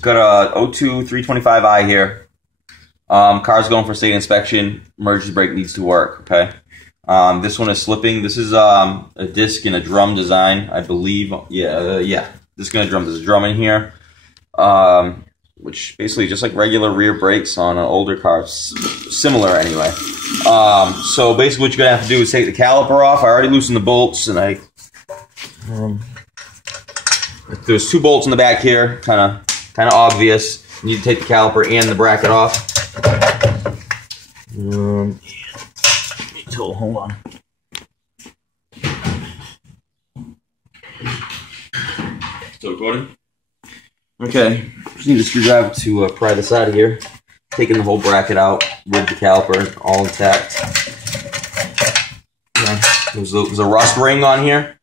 Got a 02 325i here. Car's going for state inspection. Emergency brake needs to work. Okay. This one is slipping. This is a disc in a drum design, I believe. Yeah. Disc in a drum. There's a drum in here, which basically just like regular rear brakes on an older car, similar anyway. So basically, what you're gonna have to do is take the caliper off. I already loosened the bolts, and there's 2 bolts in the back here, kind of obvious. You need to take the caliper and the bracket off. Hold on. Still recording? Okay. Just need a screwdriver to pry this out of here. Taking the whole bracket out with the caliper, all intact. Okay. There's a rust ring on here,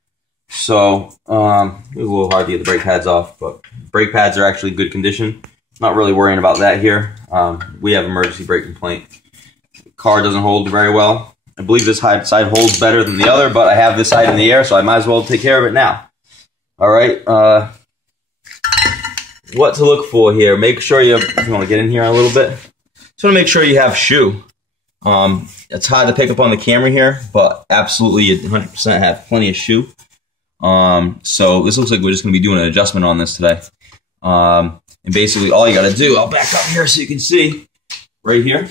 so it was a little hard to get the brake pads off, but brake pads are actually in good condition. Not really worrying about that here. We have emergency brake complaint. The car doesn't hold very well. I believe this side holds better than the other, but I have this side in the air, so I might as well take care of it now. All right. What to look for here? Make sure if you want to get in here a little bit. Just want to make sure you have shoe. It's hard to pick up on the camera here, but absolutely 100% have plenty of shoe. So this looks like we're just going to be doing an adjustment on this today. And basically all you got to do, I'll back up here so you can see right here.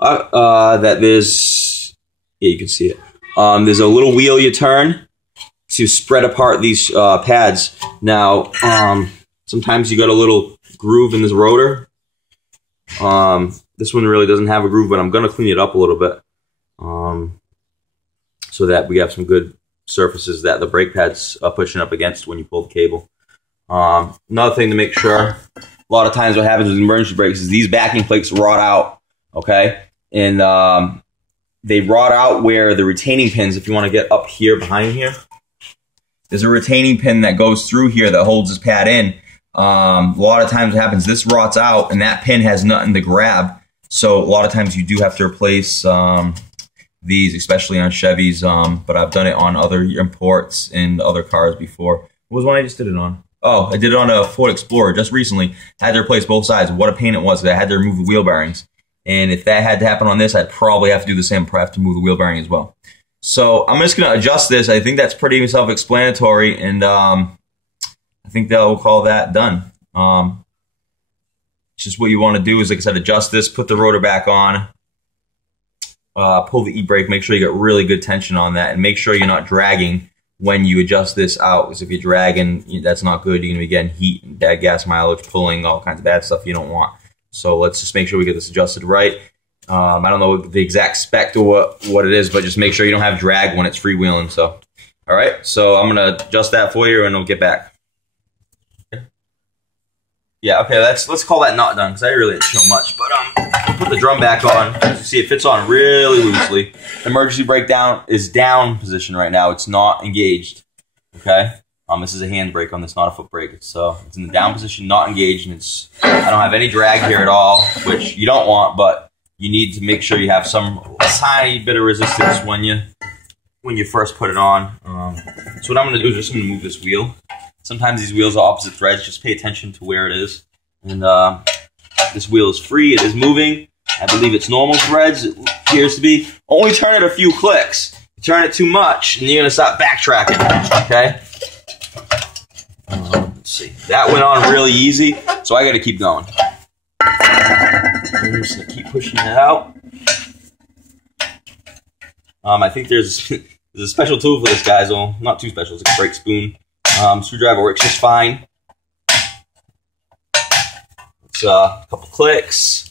That there's, yeah, you can see it. There's a little wheel you turn to spread apart these pads. Now, sometimes you got a little groove in this rotor. This one really doesn't have a groove, but I'm going to clean it up a little bit so that we have some good surfaces that the brake pads are pushing up against when you pull the cable. Another thing to make sure, a lot of times what happens with emergency brakes is these backing plates rot out, okay? And they rot out where the retaining pins, if you want to get up here behind here, there's a retaining pin that goes through here that holds this pad in. A lot of times what happens, this rots out and that pin has nothing to grab. So a lot of times you do have to replace these, especially on Chevys, but I've done it on other imports and other cars before. What was one I just did it on? Oh, I did it on a Ford Explorer just recently. I had to replace both sides. What a pain it was. I had to remove the wheel bearings. And if that had to happen on this, I'd probably have to do the same. Probably have to move the wheel bearing as well. So I'm just going to adjust this. I think that's pretty self-explanatory, and I think that we'll call that done. Just what you want to do is, like I said, adjust this, put the rotor back on, pull the e-brake, make sure you get really good tension on that, and make sure you're not dragging when you adjust this out, because if you're dragging, that's not good. You're going to be getting heat and bad gas mileage, pulling, all kinds of bad stuff you don't want. So let's just make sure we get this adjusted right. I don't know the exact spec or what it is, but just make sure you don't have drag when it's freewheeling. So, all right. So I'm going to adjust that for you, and we'll get back. Yeah, okay. Let's call that not done, because I really didn't show much. But I'll put the drum back on. As you see, it fits on really loosely. Emergency brake down is down position right now. It's not engaged. Okay. This is a hand brake on this, not a foot brake. It's in the down position, not engaged, and I don't have any drag here at all, which you don't want, but you need to make sure you have some tiny bit of resistance when you first put it on. So what I'm going to do is just going to move this wheel. Sometimes these wheels are opposite threads. Just pay attention to where it is. And this wheel is free. It is moving. I believe it's normal threads. It appears to be. Only turn it a few clicks. You turn it too much, and you're going to stop backtracking. Okay. Let's see. That went on really easy, so I got to keep going. I'm just going to keep pushing it out. I think there's a special tool for this, guys. Well, not too special. It's like a brake spoon. Screwdriver works just fine. It's a couple clicks.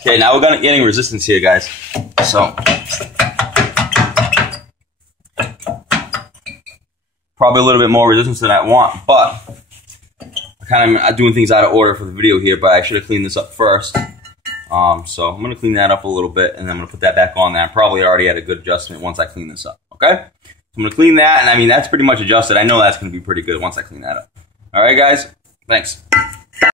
Okay, now we're getting resistance here, guys. So probably a little bit more resistance than I want, but I kind of doing things out of order for the video here, but I should have cleaned this up first. So I'm going to clean that up a little bit, and then I'm going to put that back on there. I probably already had a good adjustment once I clean this up, okay? So I'm going to clean that, and I mean, that's pretty much adjusted. I know that's going to be pretty good once I clean that up. All right, guys? Thanks.